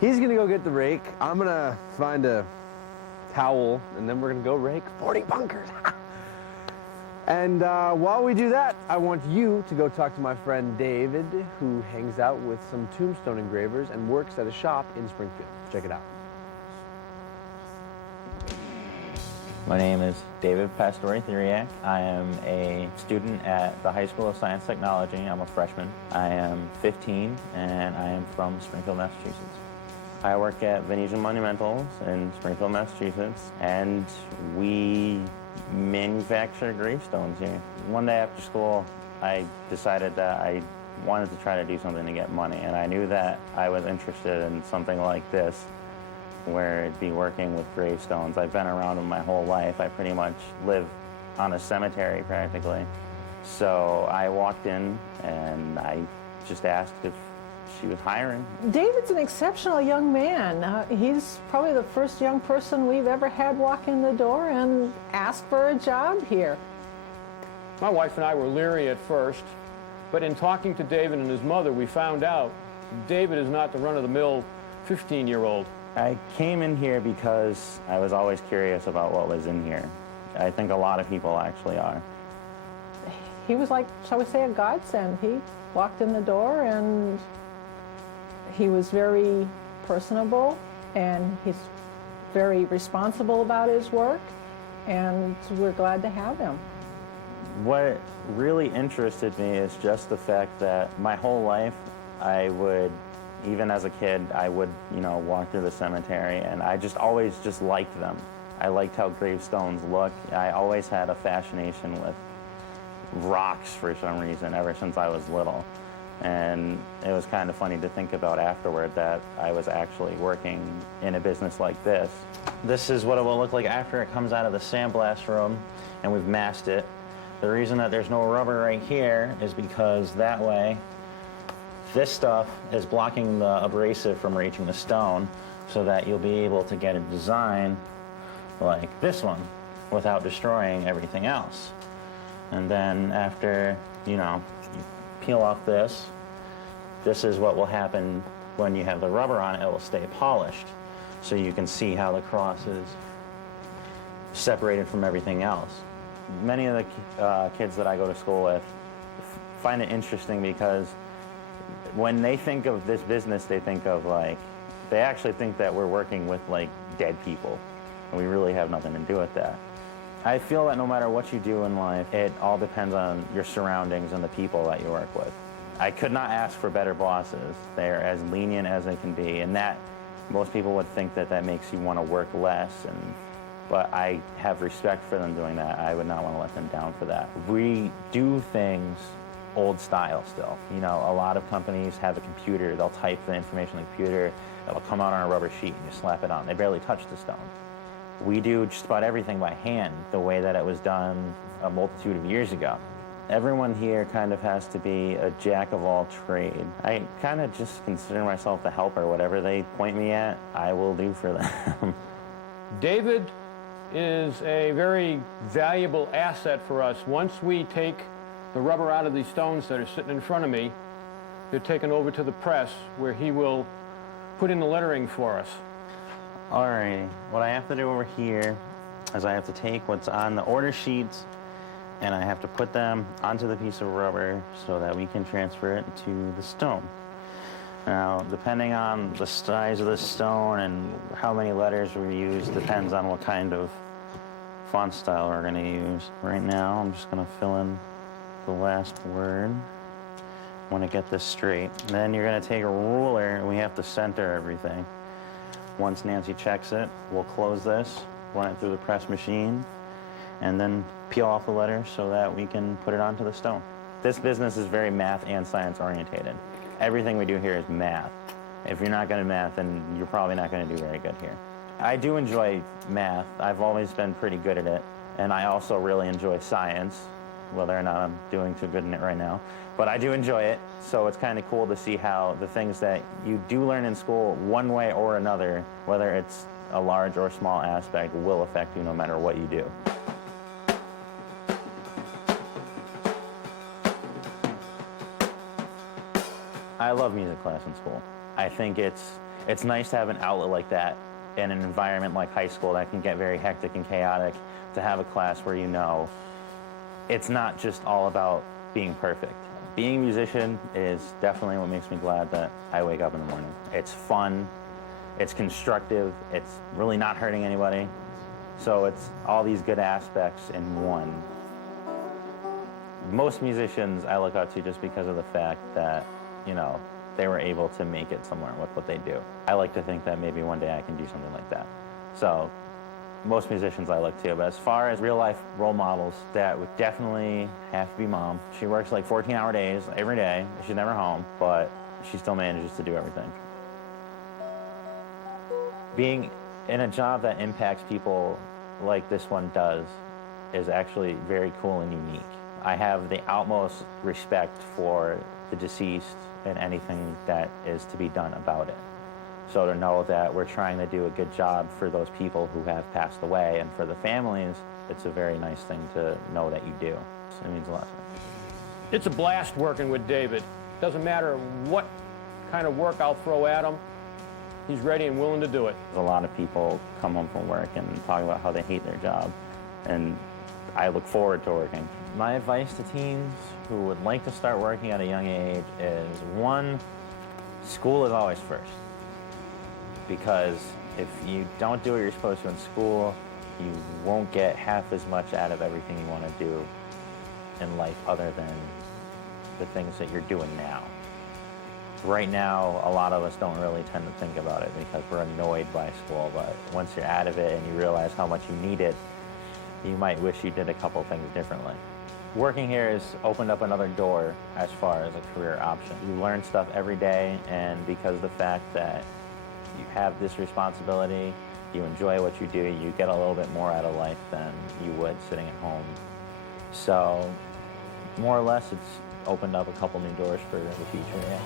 He's gonna go get the rake. I'm gonna find a towel, and then we're gonna go rake 40 bunkers. And while we do that, I want you to go talk to my friend David, who hangs out with some tombstone engravers and works at a shop in Springfield. Check it out. My name is David Pastore-Theriaque. I am a student at the High School of Science Technology. I'm a freshman. I am 15 and I am from Springfield, Massachusetts. I work at Venezian Monumental in Springfield, Massachusetts, and we manufacture gravestones here. One day after school, I decided that I wanted to try to do something to get money, and I knew that I was interested in something like this, where it'd be working with gravestones. I've been around them my whole life. I pretty much live on a cemetery practically. So I walked in and I just asked if she was hiring. David's an exceptional young man. He's probably the first young person we've ever had walk in the door and ask for a job here. My wife and I were leery at first, but in talking to David and his mother, we found out David is not the run-of-the-mill 15-year-old. I came in here because I was always curious about what was in here. I think a lot of people actually are. He was like, shall we say, a godsend. He walked in the door and he was very personable and he's very responsible about his work, and we're glad to have him. What really interested me is just the fact that my whole life I would, even as a kid, I would, walk through the cemetery, and I just always just liked them. I liked how gravestones look. I always had a fascination with rocks for some reason, ever since I was little. And it was kind of funny to think about afterward that I was actually working in a business like this. This is what it will look like after it comes out of the sandblast room, and we've masked it. The reason that there's no rubber right here is because that way this stuff is blocking the abrasive from reaching the stone, so that you'll be able to get a design like this one without destroying everything else. And then after, you peel off this is what will happen when you have the rubber on it. It will stay polished, so you can see how the cross is separated from everything else. Many of the kids that I go to school with find it interesting because when they think of this business, they think of they actually think that we're working with dead people, and we really have nothing to do with that. I feel that no matter what you do in life, it all depends on your surroundings and the people that you work with. I could not ask for better bosses. They're as lenient as they can be, and that most people would think that that makes you want to work less, but I have respect for them doing that. I would not want to let them down for that. We do things old style still. A lot of companies have a computer. They'll type the information on the computer. It'll come out on a rubber sheet and you slap it on. They barely touch the stone. We do just about everything by hand, the way that it was done a multitude of years ago. Everyone here kind of has to be a jack of all trade. I kind of just consider myself the helper. Whatever they point me at, I will do for them. David is a very valuable asset for us. Once we take the rubber out of these stones that are sitting in front of me, they're taken over to the press where he will put in the lettering for us. Alrighty, what I have to do over here is I have to take what's on the order sheets and I have to put them onto the piece of rubber so that we can transfer it to the stone. Now, depending on the size of the stone and how many letters we use depends on what kind of font style we're going to use. Right now, I'm just going to fill in the last word. I want to get this straight. And then you're going to take a ruler and we have to center everything. Once Nancy checks it, we'll close this, run it through the press machine, and then peel off the letters so that we can put it onto the stone. This business is very math and science orientated. Everything we do here is math. If you're not good at math, then you're probably not going to do very good here. I do enjoy math. I've always been pretty good at it. And I also really enjoy science, whether or not I'm doing too good in it right now. But I do enjoy it, so it's kind of cool to see how the things that you do learn in school, one way or another, whether it's a large or small aspect, will affect you no matter what you do. I love music class in school. I think it's It's nice to have an outlet like that in an environment like high school that can get very hectic and chaotic, to have a class where you know it's not just all about being perfect. Being a musician is definitely what makes me glad that I wake up in the morning. It's fun, it's constructive, it's really not hurting anybody. So it's all these good aspects in one. Most musicians I look up to just because of the fact that, you know, they were able to make it somewhere with what they do. I like to think that maybe one day I can do something like that. So most musicians I look to, but as far as real life role models, that would definitely have to be Mom. She works like 14-hour days every day. She's never home, but she still manages to do everything. Being in a job that impacts people like this one does is actually very cool and unique. I have the utmost respect for the deceased and anything that is to be done about it. So to know that we're trying to do a good job for those people who have passed away, and for the families, it's a very nice thing to know that you do. It means a lot to me. It's a blast working with David. Doesn't matter what kind of work I'll throw at him, he's ready and willing to do it. A lot of people come home from work and talk about how they hate their job, and I look forward to working. My advice to teens who would like to start working at a young age is, one, school is always first. Because if you don't do what you're supposed to in school, you won't get half as much out of everything you want to do in life other than the things that you're doing now. Right now, a lot of us don't really tend to think about it because we're annoyed by school, but once you're out of it and you realize how much you need it, you might wish you did a couple things differently. Working here has opened up another door as far as a career option. You learn stuff every day, and because of the fact that you have this responsibility, you enjoy what you do, you get a little bit more out of life than you would sitting at home. So more or less, it's opened up a couple new doors for the future, yeah.